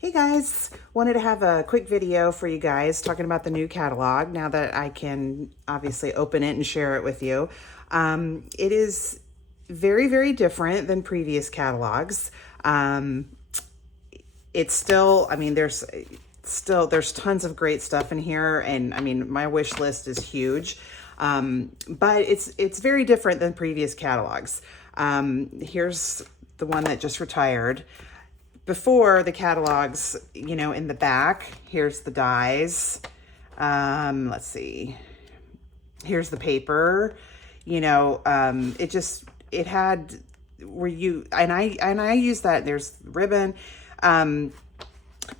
Hey guys, wanted to have a quick video for you guys talking about the new catalog now that I can obviously open it and share it with you. It is very, very different than previous catalogs. It's still, there's tons of great stuff in here, and I mean, my wish list is huge. But it's very different than previous catalogs. Here's the one that just retired. Before the catalogs, in the back, here's the dies. Let's see. Here's the paper. It had where you and I use that. There's ribbon. I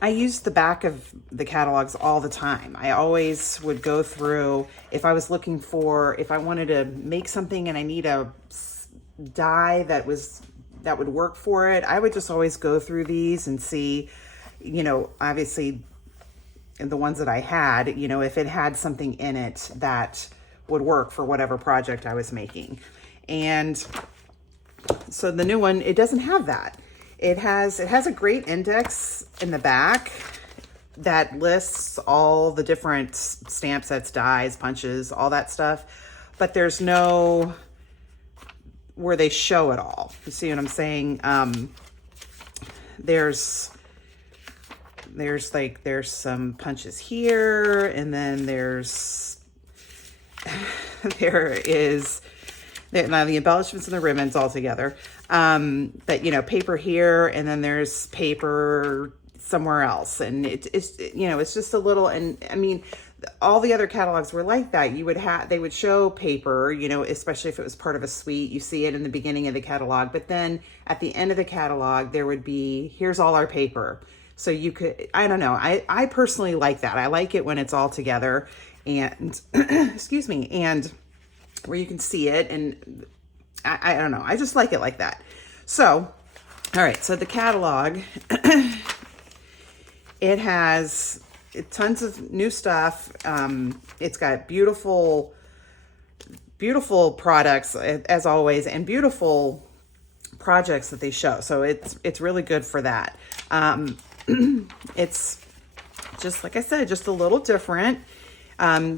used the back of the catalogs all the time. I always would go through if I wanted to make something and I need a die that would work for it. I would just always go through these and see, obviously the ones that I had, if it had something in it that would work for whatever project I was making. And so the new one, it doesn't have that. It has a great index in the back that lists all the different stamp sets, dies, punches, all that stuff. But there's no where they show it all. You see what I'm saying? There's some punches here, and then now the embellishments and the ribbons all together. But paper here, and then there's paper somewhere else, and it's just a little. And I mean, all the other catalogs were like that. They would show paper, especially if it was part of a suite. You see it in the beginning of the catalog, but then at the end of the catalog, there would be, here's all our paper. So you could, I don't know. I personally like that. I like it when it's all together and, excuse me, and where you can see it. And I don't know. I just like it like that. So, all right. So the catalog, it has tons of new stuff. It's got beautiful products as always, and beautiful projects that they show. So it's really good for that. It's just, like I said, just a little different.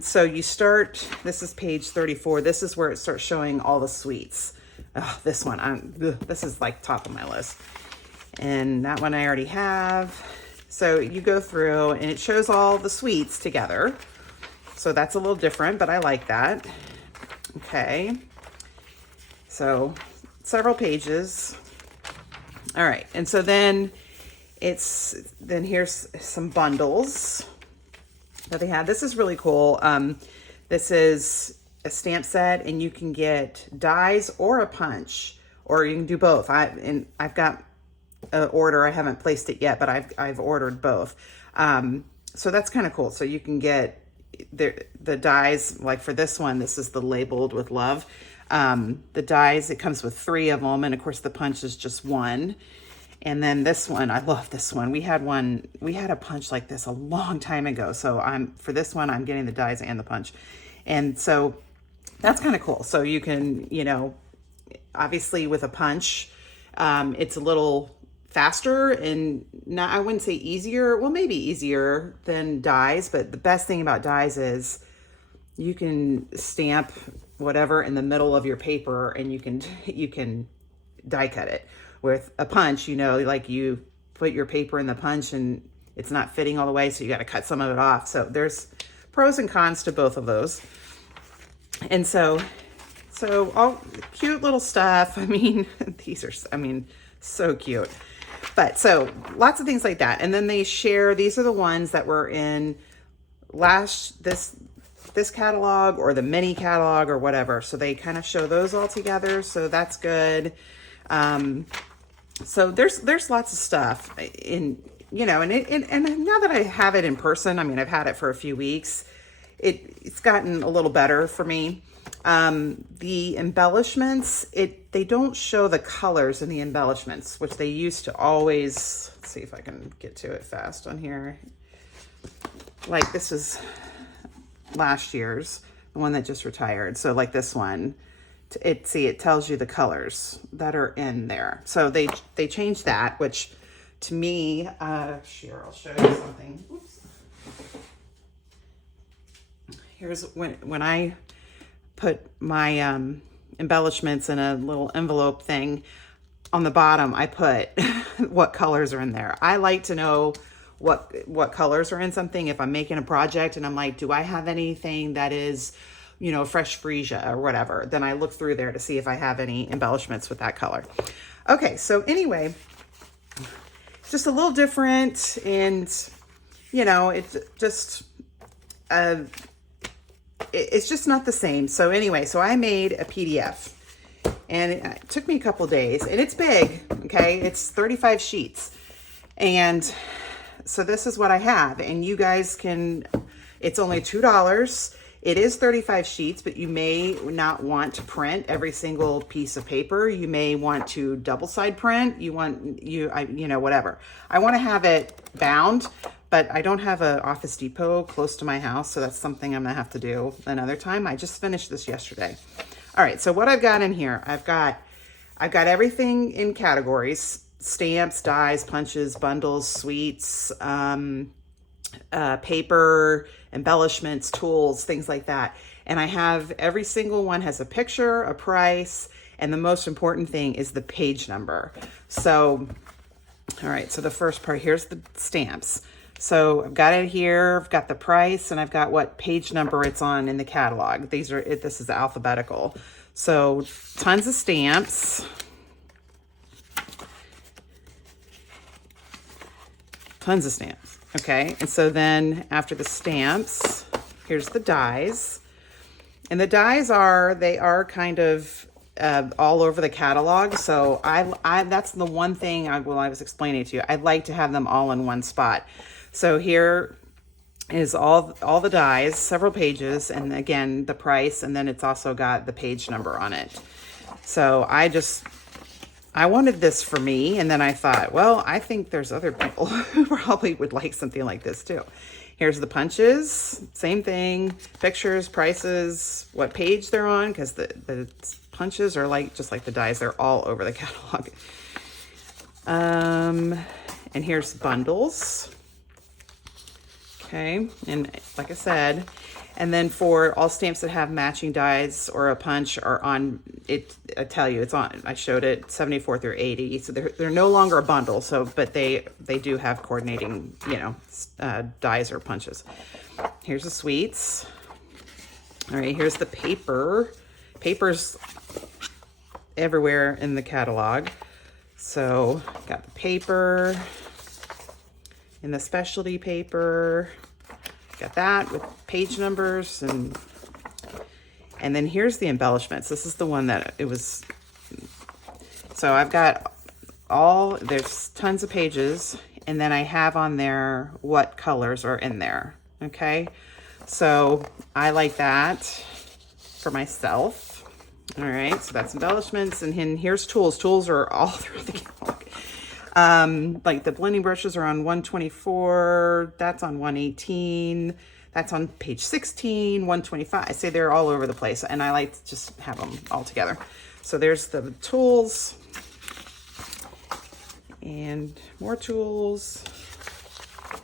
So you start, this is page 34. This is where it starts showing all the suites. Oh, this one, this is like top of my list. And that one I already have. So you go through and it shows all the suites together. So that's a little different, but I like that. Okay. So several pages. All right. And so then here's some bundles that they have. This is really cool. This is a stamp set, and you can get dies or a punch, or you can do both. I've got order. I haven't placed it yet, but I've ordered both. So that's kind of cool. So you can get the dies, like for this one, this is the labeled with love. The dies, it comes with 3 of them. And of course the punch is just 1. And then this one, I love this one. We had a punch like this a long time ago. So for this one, I'm getting the dies and the punch. And so that's kind of cool. So you can, obviously with a punch, it's a little faster and I wouldn't say easier. Well, maybe easier than dies, but the best thing about dies is you can stamp whatever in the middle of your paper, and you can die cut it. With a punch, like you put your paper in the punch and it's not fitting all the way, so you got to cut some of it off. So there's pros and cons to both of those. And so all cute little stuff. I mean, these are, so cute. But so lots of things like that. And then they share, these are the ones that were in this catalog or the mini catalog or whatever. So they kind of show those all together. So that's good. So there's lots of stuff and now that I have it in person, I've had it for a few weeks. It's gotten a little better for me. The embellishments, they don't show the colors in the embellishments, which they used to always. Let's see if I can get to it fast on here. Like this is last year's, the one that just retired. So like this one, it tells you the colors that are in there. So they changed that, which to me, here, I'll show you something. Oops. Here's when I put my embellishments in a little envelope thing, on the bottom I put what colors are in there. I like to know what colors are in something if I'm making a project and I'm like, do I have anything that is, you know, fresh freesia or whatever? Then I look through there to see if I have any embellishments with that color. Okay, so anyway, just a little different, and you know, it's just it's just not the same. So anyway, so I made a PDF, and it took me a couple days, and it's big. Okay, it's 35 sheets, and so this is what I have, and you guys can. It's only $2. It is 35 sheets, but you may not want to print every single piece of paper. You may want to double side print. You know, whatever. I want to have it bound, but I don't have an Office Depot close to my house, so that's something I'm gonna have to do another time. I just finished this yesterday. All right, so what I've got in here, I've got everything in categories: stamps, dies, punches, bundles, sweets, paper, embellishments, tools, things like that. And I have every single one has a picture, a price, and the most important thing is the page number. So, all right, so the first part, here's the stamps. So I've got it here, I've got the price, and I've got what page number it's on in the catalog. This is alphabetical. So tons of stamps. Tons of stamps. Okay, and so then after the stamps, here's the dies. And the dies are kind of all over the catalog. So I that's the one thing I was explaining to you. I'd like to have them all in one spot. So here is all the dies, several pages, and again the price, and then it's also got the page number on it. So I wanted this for me, and then I thought, well, I think there's other people who probably would like something like this too. Here's the punches, same thing, pictures, prices, what page they're on, because the punches are just like the dies, they're all over the catalog. And here's bundles. Okay, and like I said, and then for all stamps that have matching dies or a punch are on it. I tell you, it's on. I showed it 74 through 80, so they're no longer a bundle. So, but they do have coordinating, you know, dies or punches. Here's the sweets. All right, here's the paper. Paper's everywhere in the catalog. So got the paper and the specialty paper. Got that with page numbers, and then here's the embellishments. This is the one that it was. So I've got there's tons of pages, and then I have on there what colors are in there. Okay, so I like that for myself. All right, so that's embellishments, and here's tools. Tools are all through the catalog. Like the blending brushes are on 124, that's on 118, that's on page 16, 125. I say they're all over the place, and I like to just have them all together. So there's the tools, and more tools,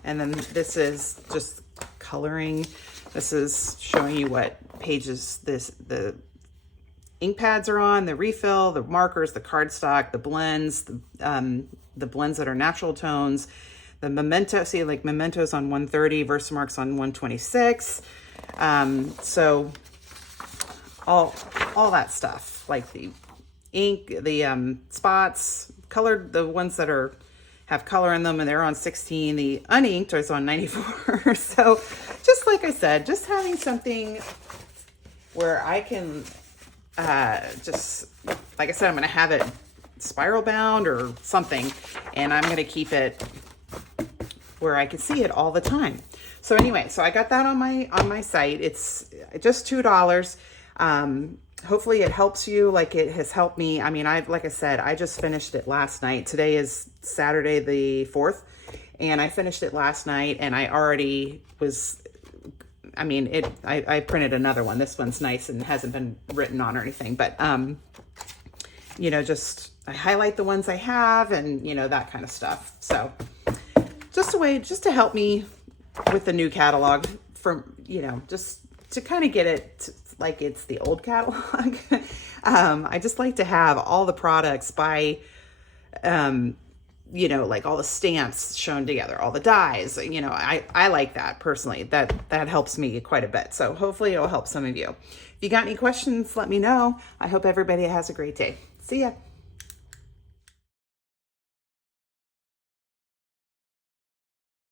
and then this is just coloring. This is showing you what pages the ink pads are on, the refill, the markers, the cardstock, the blends, the blends that are natural tones, the memento, see like mementos on 130, Versamarks on 126. So all that stuff, like the ink, the spots, colored, the ones that have color in them, and they're on 16. The uninked is on 94. So just like I said, just having something where I can just, like I said, I'm going to have it spiral bound or something, and I'm going to keep it where I can see it all the time. So anyway, so I got that on my site. It's just $2. Hopefully it helps you like it has helped me. I mean, like I said, I just finished it last night. Today is Saturday the 4th, and I finished it last night, and I already was, I mean, I printed another one. This one's nice and hasn't been written on or anything, but, you know, just, I highlight the ones I have and, you know, that kind of stuff. So just a way, just to help me with the new catalog from, you know, just to kind of get it like it's the old catalog. I just like to have all the products by, you know, like all the stamps shown together, all the dies, you know, I like that personally. That helps me quite a bit. So hopefully it'll help some of you. If you got any questions, let me know. I hope everybody has a great day. See ya.